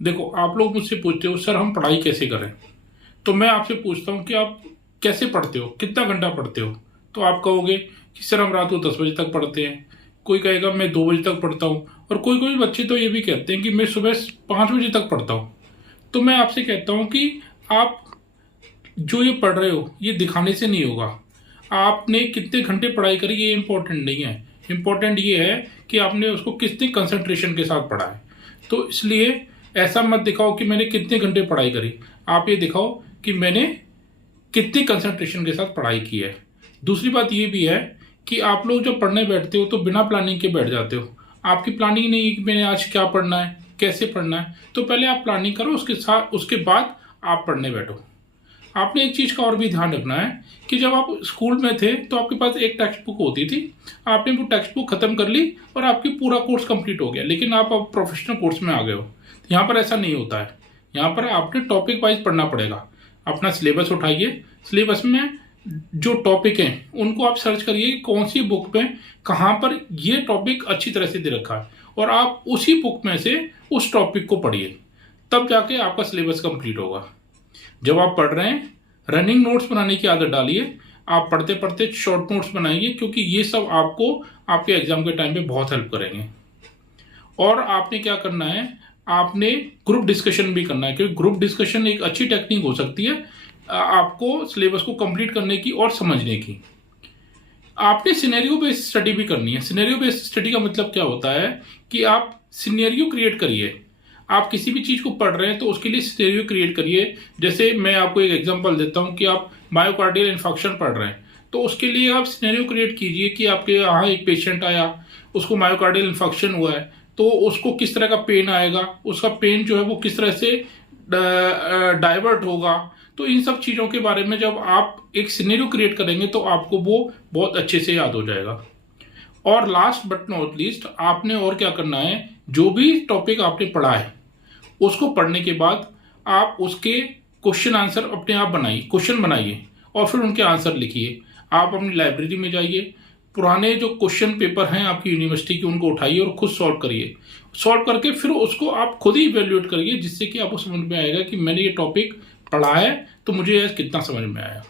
देखो, आप लोग मुझसे पूछते हो सर हम पढ़ाई कैसे करें, तो मैं आपसे पूछता हूँ कि आप कैसे पढ़ते हो, कितना घंटा पढ़ते हो। तो आप कहोगे कि सर हम रात को 10 बजे तक पढ़ते हैं, कोई कहेगा मैं 2 बजे तक पढ़ता हूँ, और कोई कोई बच्चे तो ये भी कहते हैं कि मैं सुबह 5 बजे तक पढ़ता हूँ। तो मैं आपसे कहता हूँ कि आप जो ये पढ़ रहे हो ये दिखाने से नहीं होगा। आपने कितने घंटे पढ़ाई करी ये इम्पोर्टेंट नहीं है। इम्पोर्टेंट ये है कि आपने उसको कितने कंसंट्रेशन के साथ पढ़ा है। तो इसलिए ऐसा मत दिखाओ कि मैंने कितने घंटे पढ़ाई करी, आप ये दिखाओ कि मैंने कितनी कंसंट्रेशन के साथ पढ़ाई की है। दूसरी बात ये भी है कि आप लोग जब पढ़ने बैठते हो तो बिना प्लानिंग के बैठ जाते हो। आपकी प्लानिंग नहीं है कि मैंने आज क्या पढ़ना है, कैसे पढ़ना है। तो पहले आप प्लानिंग करो, उसके बाद आप पढ़ने बैठो। आपने एक चीज़ का और भी ध्यान रखना है कि जब आप स्कूल में थे तो आपके पास एक टेक्स्ट बुक होती थी, आपने वो टेक्स्ट बुक खत्म कर ली और आपकी पूरा कोर्स कंप्लीट हो गया। लेकिन आप अब प्रोफेशनल कोर्स में आ गए हो, तो यहाँ पर ऐसा नहीं होता है। यहाँ पर आपने टॉपिक वाइज पढ़ना पड़ेगा। अपना सिलेबस उठाइए, सिलेबस में जो टॉपिक हैं उनको आप सर्च करिए कौन सी बुक में कहाँ पर ये टॉपिक अच्छी तरह से दे रखा है, और आप उसी बुक में से उस टॉपिक को पढ़िए, तब जाके आपका सिलेबस कंप्लीट होगा। जब आप पढ़ रहे हैं रनिंग नोट्स बनाने की आदत डालिए। आप पढ़ते पढ़ते शॉर्ट नोट्स बनाइए, क्योंकि ये सब आपको आपके एग्जाम के टाइम पे बहुत हेल्प करेंगे। और आपने क्या करना है, आपने ग्रुप डिस्कशन भी करना है, क्योंकि ग्रुप डिस्कशन एक अच्छी टेक्निक हो सकती है आपको सिलेबस को कंप्लीट करने की और समझने की। आपने सिनेरियो बेस्ड स्टडी भी करनी है। सिनेरियो बेस्ड स्टडी का मतलब क्या होता है कि आप सिनेरियो क्रिएट करिए। आप किसी भी चीज़ को पढ़ रहे हैं तो उसके लिए सिनेरियो क्रिएट करिए। जैसे मैं आपको एक एग्जांपल देता हूं कि आप मायोकार्डियल इन्फेक्शन पढ़ रहे हैं, तो उसके लिए आप सिनेरियो क्रिएट कीजिए कि आपके यहाँ एक पेशेंट आया, उसको मायोकार्डियल इन्फेक्शन हुआ है, तो उसको किस तरह का पेन आएगा, उसका पेन जो है वो किस तरह से डाइवर्ट होगा। तो इन सब चीज़ों के बारे में जब आप एक सिनेरियो क्रिएट करेंगे तो आपको वो बहुत अच्छे से याद हो जाएगा। और लास्ट बट नॉट लीस्ट, आपने और क्या करना है, जो भी टॉपिक आपने पढ़ा है उसको पढ़ने के बाद आप उसके क्वेश्चन आंसर अपने आप बनाइए, क्वेश्चन बनाइए और फिर उनके आंसर लिखिए। आप अपनी लाइब्रेरी में जाइए, पुराने जो क्वेश्चन पेपर हैं आपकी यूनिवर्सिटी के उनको उठाइए और खुद सॉल्व करिए। सॉल्व करके फिर उसको आप खुद ही इवेल्युएट करिए, जिससे कि आपको समझ में आएगा कि मैंने ये टॉपिक पढ़ा है तो मुझे कितना समझ में आया।